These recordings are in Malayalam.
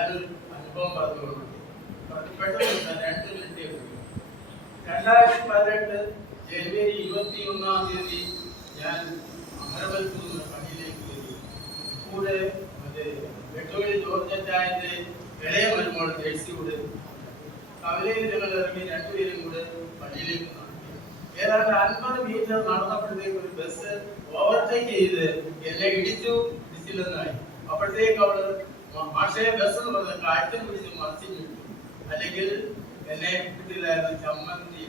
ഞാനൊരു അനുഭവം പറഞ്ഞുകൊള്ളു. പെട്ടെന്ന് 2 മിനിറ്റ്. 2018 ജനുവരി 21-ാം തീയതി ഞാൻ അമരവൽപൂർ പള്ളിയിലേക്ക് കയറി. കൂടെ മറ്റേ വെട്ടുവഴി ജോർജറ്റായന്റെ ഇളയ മരുമോൾ ജേഴ്സി കൂടെ കവലയിൽ ഞങ്ങൾ ഇറങ്ങി 2 പേരും കൂടെ പള്ളിയിലേക്ക് നടത്തി. ഏതാണ്ട് 50 മീറ്റർ നടന്നപ്പോഴത്തേക്ക് ഒരു ബസ് ഓവർടേക്ക് ചെയ്ത് എന്നെ ഇടിച്ചില്ലെന്നായി. അപ്പോഴത്തേക്ക് അവള് മാഷയെ ബസ് എന്ന് പറഞ്ഞ കാറ്റും പിടിച്ച് മറിച്ചിട്ടു. അല്ലെങ്കിൽ എന്നെ കിട്ടില്ലായിരുന്നു ചമ്മന്തി.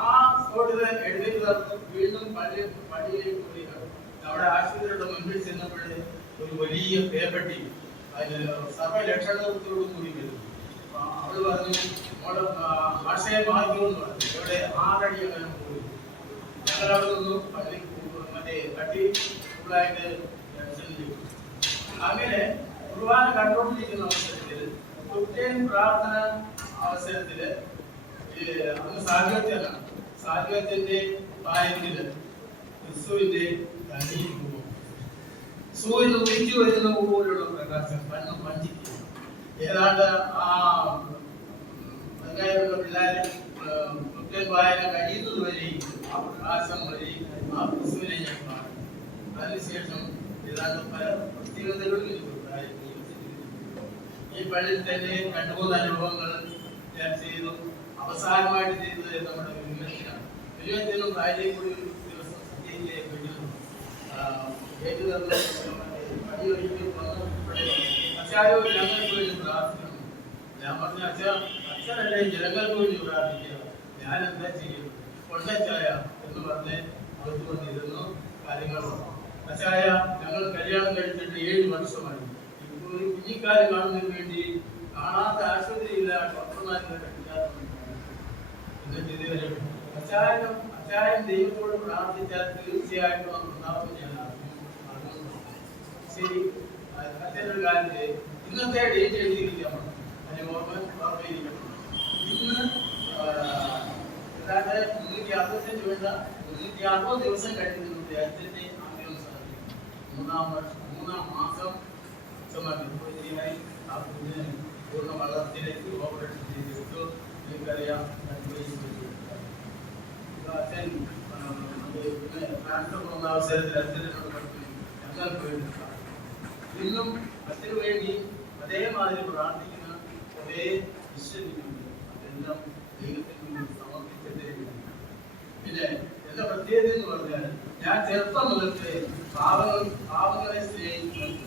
ആ സ്പോട്ടിൽ എഴുന്നേറ്റ് നടന്ന് വീണ്ടും പള്ളിയിലേക്ക് പോയി. നമ്മുടെ ആശുപത്രിയുടെ മുൻപിൽ ചെന്നപ്പോഴേ ഒരു വലിയ പേപ്പട്ടി അതിന് സർവ്വലക്ഷണത്തോടു കൂടി വരുന്നു. അവള് പറഞ്ഞു ഭാഷയെ മാറിക്കുമെന്ന് പറഞ്ഞു. ഇവിടെ 6 അടി അങ്ങനെ പോയി. ഞങ്ങൾ അവിടെ നിന്ന് പള്ളി മറ്റേ കട്ടി ഫുള്ളായിട്ട് ദർശനം ചെയ്തു. അങ്ങനെ കുർബാന കണ്ടുകൊണ്ടിരിക്കുന്ന അവസരത്തിൽ ക്രിസ്ത്യൻ പ്രാർത്ഥന അവസരത്തില് അന്ന് സാഹചര്യത്തിന്റെ പായത്തില് ക്രിസ്തുവിന്റെ തനിയിൽ പോകും. സൂര്യൻ ഉദിച്ചു വരുന്ന പോലുള്ള പ്രകാശം കണ്ണും മഞ്ചിക്കും. ഏതാണ്ട് ആ പിള്ളേര് ക്രിസ്ത്യൻ വായന കഴിയുന്നത് വരെ ആ പ്രകാശം വരെ ആ ക്രിസ്തുവിനെ ഞാൻ കാണും. അതിനുശേഷം ഏതാണ്ട് പല പ്രത്യേകതകളും ഈ പള്ളിയിൽ തന്നെ 2-3 അനുഭവങ്ങൾ ഞാൻ ചെയ്തു. അവസാനമായിട്ട് ചെയ്തത് നമ്മുടെ വിമർശനാണ്. വിമർശനം ഭാര്യയെ കൂടി ഒരു ദിവസം സത്യയിലേക്ക് വിടുന്നു. അച്ഛാരോട് ഞങ്ങൾക്ക് വേണ്ടി പ്രാർത്ഥിക്കണം. ഞാൻ പറഞ്ഞു, അച്ഛനല്ലേ ജനങ്ങൾക്ക് വേണ്ടി പ്രാർത്ഥിക്കുക, ഞാൻ എന്താ ചെയ്യും? കൊണ്ടച്ചായ എന്ന് പറഞ്ഞ് അവർക്ക് വന്നിരുന്നു. കാര്യങ്ങൾ അച്ചായ ഞങ്ങൾ കല്യാണം കഴിച്ചിട്ട് 7 വർഷമായി. ഇപ്പോൾ ഒരു കുഞ്ഞിക്കാരെ കാണുന്നതിന് വേണ്ടി കാണാത്ത ആശുപത്രിയില്ല, ഡോക്ടർമാരുടെ അച്ചായൻ ദൈവത്തോട് പ്രാർത്ഥിച്ചാൽ തീർച്ചയായിട്ടും ഉണ്ടാവും. ഞാൻ ശരി, അച്ഛനൊരു കാര്യം ഇന്നത്തെ ഡേറ്റ് എഴുതിയിരിക്കണം, അതിന് ഓർമ്മയിരിക്കണം. ഇന്ന് ഏതാണ്ട് 365 വേണ്ട 360 ദിവസം കഴിഞ്ഞിട്ടുണ്ട് അച്ഛൻ്റെ ആഗ്രഹം സാധിക്കും. 3-ാം മാസം ശരിയായി ആ കുഞ്ഞിന് പൂർണ്ണ വളർച്ചയിലേക്ക് ഓപ്പറേഷൻ ചെയ്തിട്ടു. നിങ്ങൾക്കറിയാം, അച്ഛൻ ട്രാൻസ്ഫർ പോകുന്ന അവസരത്തിൽ അച്ഛനോട് പറഞ്ഞു ഞങ്ങൾക്ക് വേണ്ടി ഇന്നും അച്ഛന് വേണ്ടി അതേമാതിരി പ്രാർത്ഥിക്കുന്ന കുറേ വിശ്വസിക്കുന്നുണ്ട്. അതെല്ലാം ദൈവത്തിന് മുന്നിൽ സമർപ്പിച്ചതേ. പിന്നെ എന്റെ പ്രത്യേകത എന്ന് പറഞ്ഞാൽ ഞാൻ ചെറുപ്പം മുതലത്തെ പാവങ്ങളെ സ്നേഹിക്കുന്നു.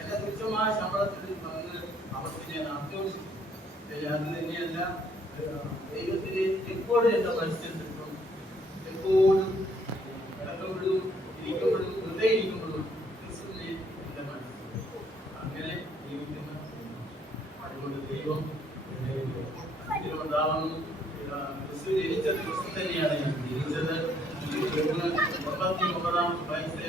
എന്റെ തുച്ഛമായ ശമ്പളത്തിൽ വന്ന് അവർക്ക് ഞാൻ അത്യാവശ്യം അത് തന്നെയല്ല, ദൈവത്തിന് എപ്പോഴും എന്റെ പരിസ്ഥിതിക്കും എപ്പോഴും കിടക്കപ്പെടും, ഇരിക്കപ്പെടും, വെറുതെ ഇരിക്കപ്പെടും ക്രിസ്തുവിനെ എന്റെ മനസ്സിൽ അങ്ങനെ ജീവിക്കുന്ന. അതുകൊണ്ട് ദൈവം ഉണ്ടാവുന്നു. ക്രിസ്തു ജനിച്ചത് ക്രിസ്തു തന്നെയാണ്. ഞാൻ ജനിച്ചത് 89-ാം വയസ്സിൽ